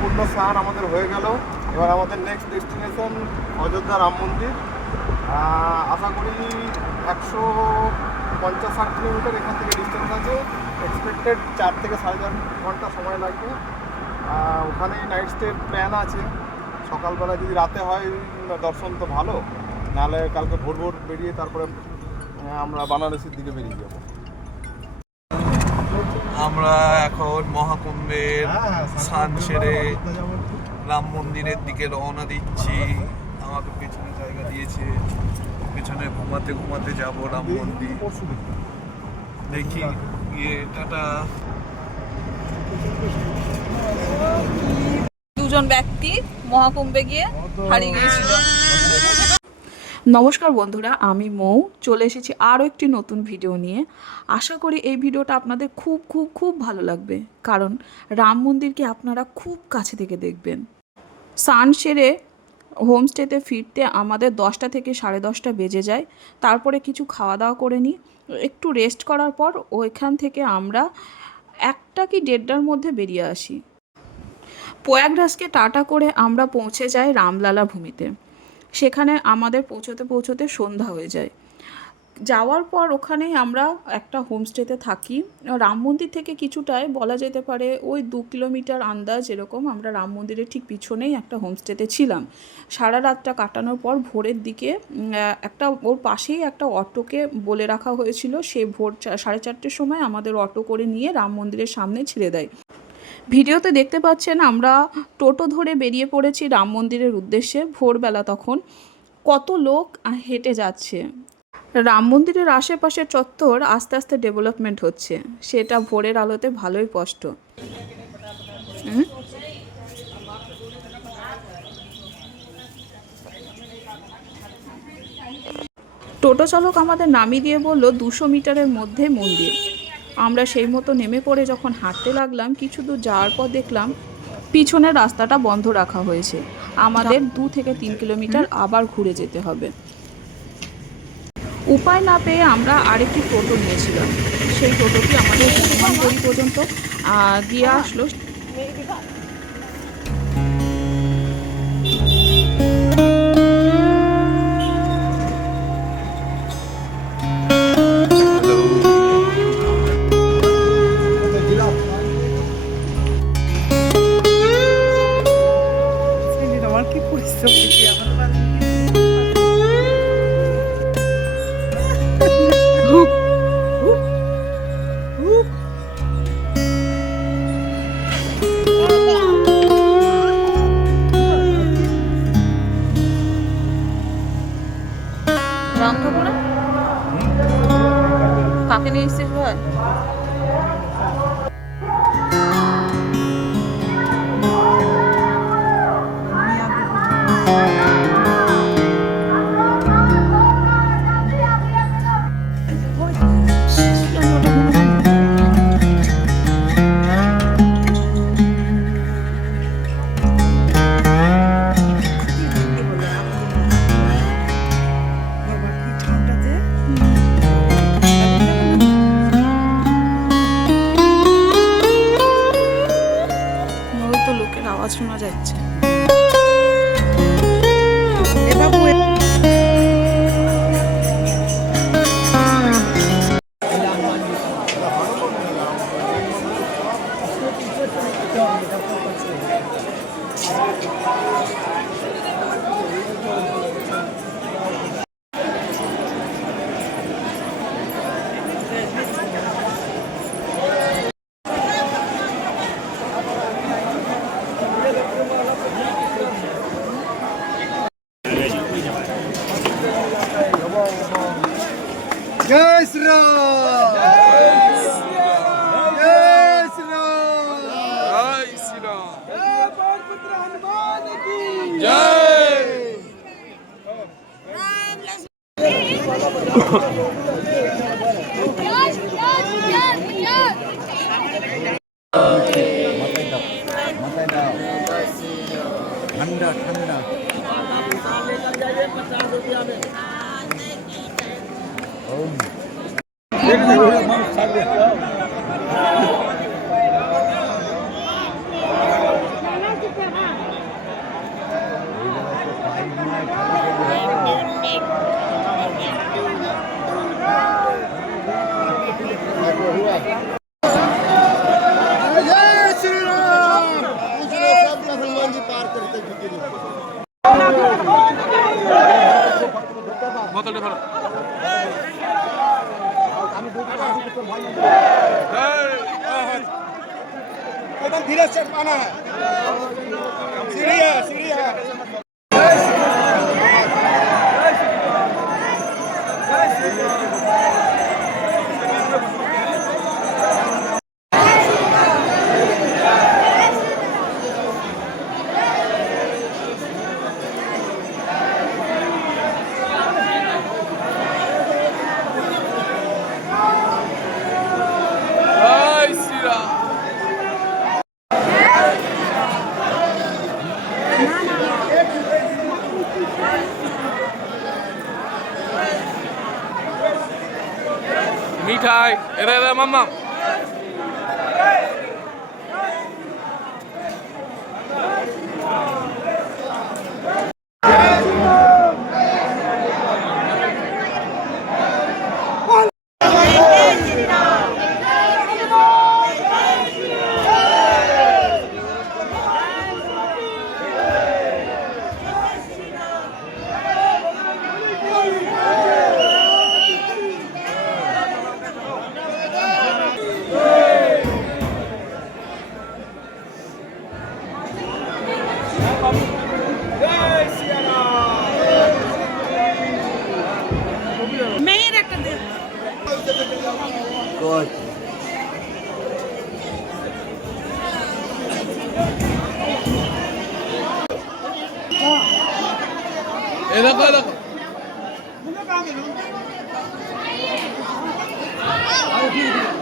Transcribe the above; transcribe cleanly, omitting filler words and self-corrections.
পূর্ণ স্নান আমাদের হয়ে গেল। এবার আমাদের নেক্সট ডেস্টিনেশন অযোধ্যা রাম মন্দির। আশা করি 150-60 কিলোমিটার এখান থেকে ডিস্টেন্স আছে। এক্সপেক্টেড 4 থেকে 4.5 ঘন্টা সময় লাগবে। ওখানেই নাইট স্টের প্ল্যান আছে। সকালবেলা যদি রাতে হয় দর্শন তো ভালো, নাহলে কালকে ভোর ভোর বেরিয়ে তারপরে আমরা বানারসির দিকে বেরিয়ে যাব। আমরা এখন মহাকুম্ভের স্নান সেরে রাম মন্দিরের দিকে রওনা দিচ্ছি। আমাকে পেছনে জায়গা দিয়েছে, পেছনে ঘুমাতে ঘুমাতে যাব রাম মন্দির। দেখি গিয়ে টাটা। দুজন ব্যক্তি মহাকুম্ভে গিয়ে হারিয়ে গিয়েছিল। নমস্কার বন্ধুরা, আমি মৌ চলে এসেছি আরও একটি নতুন ভিডিও নিয়ে। আশা করি এই ভিডিওটা আপনাদের খুব খুব খুব ভালো লাগবে, কারণ রাম মন্দিরকে আপনারা খুব কাছে থেকে দেখবেন। স্নান সেরে হোমস্টেতে ফিরতে আমাদের 10টা থেকে 10:30 বেজে যায়। তারপরে কিছু খাওয়া দাওয়া করে নিই, একটু রেস্ট করার পর ওইখান থেকে আমরা 1টা কি 1:30টার মধ্যে বেরিয়ে আসি। প্রয়াগরাজকে টাটা করে আমরা পৌঁছে যাই রামলালা ভূমিতে। সেখানে আমাদের পৌঁছতে পৌঁছতে সন্ধ্যা হয়ে যায়। যাওয়ার পর ওখানেই আমরা একটা হোমস্টেতে থাকি। রাম মন্দির থেকে কিছুটাই বলা যেতে পারে ওই 2 কিলোমিটার আন্দাজ এরকম আমরা রাম মন্দিরের ঠিক পিছনেই একটা হোমস্টেতে ছিলাম। সারা রাতটা কাটানোর পর ভোরের দিকে একটা ওর পাশেই একটা অটোকে বলে রাখা হয়েছিল, সে ভোর 4:30টার সময় আমাদের অটো করে নিয়ে রাম মন্দিরের সামনে ছেড়ে দেয়। ভিডিওতে দেখতে পাচ্ছেন আমরা টোটো ধরে বেরিয়ে পড়েছি রাম মন্দিরের উদ্দেশ্যে। ভোরবেলা তখন কত লোক হেঁটে যাচ্ছে। রাম মন্দিরের আশেপাশের চত্বর আস্তে আস্তে ডেভেলপমেন্ট হচ্ছে, সেটা ভোরের আলোতে ভালোই স্পষ্ট। টোটো চালক আমাদের নামিয়ে দিয়ে বলল 200 মিটারের মধ্যে মন্দির। আমরা সেই মতো নেমে পড়ে যখন হাঁটতে লাগলাম, কিছু দূর যাওয়ার পর দেখলাম পিছনের রাস্তাটা বন্ধ রাখা হয়েছে। আমাদের 2 থেকে 3 কিলোমিটার আবার ঘুরে যেতে হবে। উপায় না পেয়ে আমরা আরেকটি টোটো নিয়েছিলাম। সেই টোটোটি আমাদের হনুমানগড়ি পর্যন্ত দিয়ে আসলো। রাম ঠাকুর কাকে নিয়ে এসেছিস ভাই? লোকের আওয়াজ শোনা যাচ্ছে। जय श्री राम, जय श्री राम, जय श्री राम, जय श्री राम, जय पार्वती हनुमान की जय। ঠান্ডা ঠান্ডা। বোতলটা ভালো एकदम धीरे से आना है। सीढ़ी है, सीढ़ी है। জয় শ্রীরাম। মিঠাই এরা এরা মাম্মা মেয়ের একটা দে। এ দেখো এ দেখো अरे ठीक है।